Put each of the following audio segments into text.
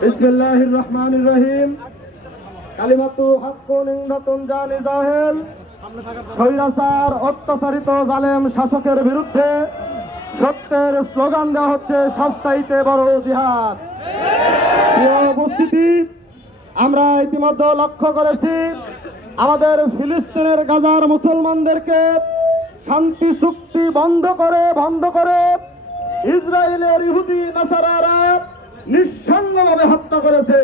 বিসমিল্লাহির রহমানির রহিম। কালিমাতু হাক্কুন ইনদাতুন জানি জাহেল। স্বৈরাচার, অত্যাচারিত, জালেম শাসকের বিরুদ্ধে সত্যের স্লোগান দেওয়া হচ্ছে, সবচাইতে বড় জিহাদ। উপস্থিতি, আমরা ইতিমধ্যে লক্ষ্য করেছি, আমাদের ফিলিস্তিনের গাজার মুসলমানদেরকে শান্তি চুক্তি বন্ধ করে বন্ধ করে ইসরায়েলের ইহুদি, নাসারারা নিঃসঙ্গভাবে হত্যা করেছে।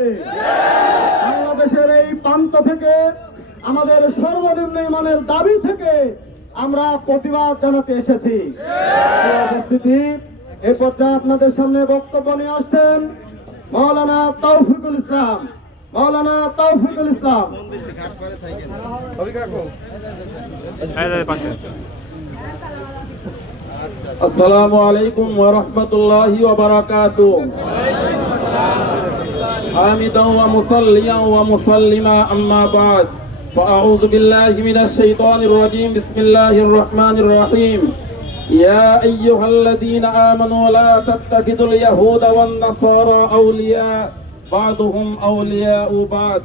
বাংলাদেশের এই প্রান্ত থেকে, আমাদের সর্বনিম্ন ইমানের দাবি থেকে আমরা প্রতিবাদ জানাতে এসেছি। এ পর্যায়ে আপনাদের সামনে বক্তব্য নিয়ে আসছেন মৌলানা তৌফিকুল ইসলাম। মৌলানা তৌফিকুল ইসলাম। আসসালামু আলাইকুম ওয়া রাহমাতুল্লাহি ওয়া বারাকাতুহু। حامدا ومصليا ومسلما أما بعد فأعوذ بالله من الشيطان الرجيم بسم الله الرحمن الرحيم يا أيها الذين آمنوا لا تتخذوا اليهود والنصارى أولياء بعضهم أولياء بعض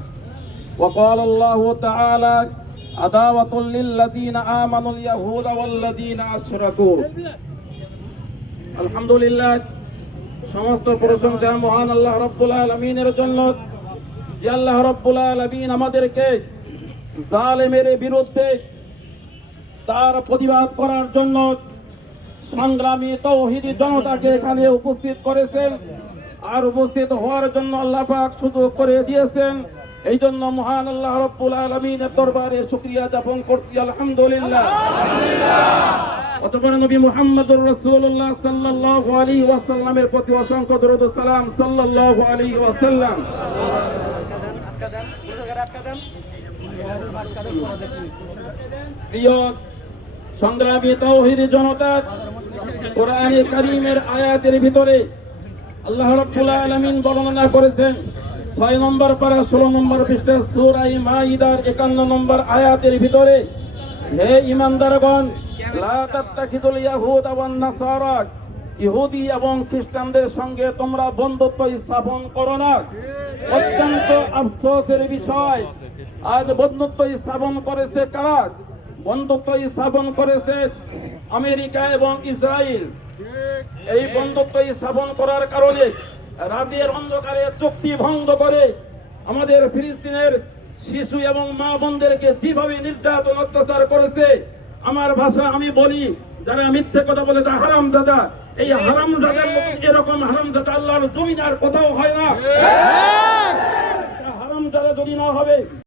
وقال الله تعالى عداوة للذين آمنوا اليهود والذين أشركوا الحمد لله সমস্ত প্রশংসা মহান আল্লাহ রব্বুল আলমিনের জন্য যে আল্লাহ রব্বুল আলমিন আমাদেরকে জালেমের বিরুদ্ধে তার প্রতিবাদ করার জন্য সংগ্রামী তৌহিদি জনতাকে এখানে উপস্থিত করেছেন আর উপস্থিত হওয়ার জন্য আল্লাহ পাক করে দিয়েছেন। এই জন্য মহান আল্লাহ রব্বুল আলমিনের দরবারে শুক্রিয়া যাপন করছি। আলহামদুলিল্লাহ। অতপর নবী মুহাম্মদুর রাসূলুল্লাহ সাল্লাল্লাহু আলাইহি ওয়াসাল্লামের প্রতি অসংখ্য দরুদ সালাম সাল্লাল্লাহু আলাইহি ওয়াসাল্লাম। প্রিয় সংগ্রামী তৌহিদি জনতা, কোরআনে কারীমের আয়াতের ভিতরে আল্লাহ রাব্বুল আলামিন বর্ণনা করেছেন, ছয় নম্বর পারা ষোলো নম্বর পৃষ্ঠা সূরা মাইদার একান্ন নম্বর আয়াতের ভিতরে হে ইমানদারগণ ইহুদি এবং খ্রিস্টানদের সঙ্গে তোমরা বন্ধুত্ব স্থাপন করো না। অত্যন্ত আফসোসের বিষয়, আজ বন্ধুত্ব স্থাপন করেছে কারা? বন্ধুত্ব স্থাপন করেছে আমেরিকা এবং ইসরায়েল এই বন্ধুত্ব স্থাপন করার কারণে রাতের অন্ধকারে চুক্তি ভঙ্গ করে আমাদের ফিলিস্তিনের শিশু এবং মা বোনদেরকে যেভাবে নির্যাতন অত্যাচার করেছে আমার ভাষা আমি বলি যারা মিথ্যে কথা বলে তা হারাম দাদা এই হারাম দাদার এরকম হারাম দাদা আল্লাহর জমিদার কোথাও হয় না। হারাম দাদা যদি না হবে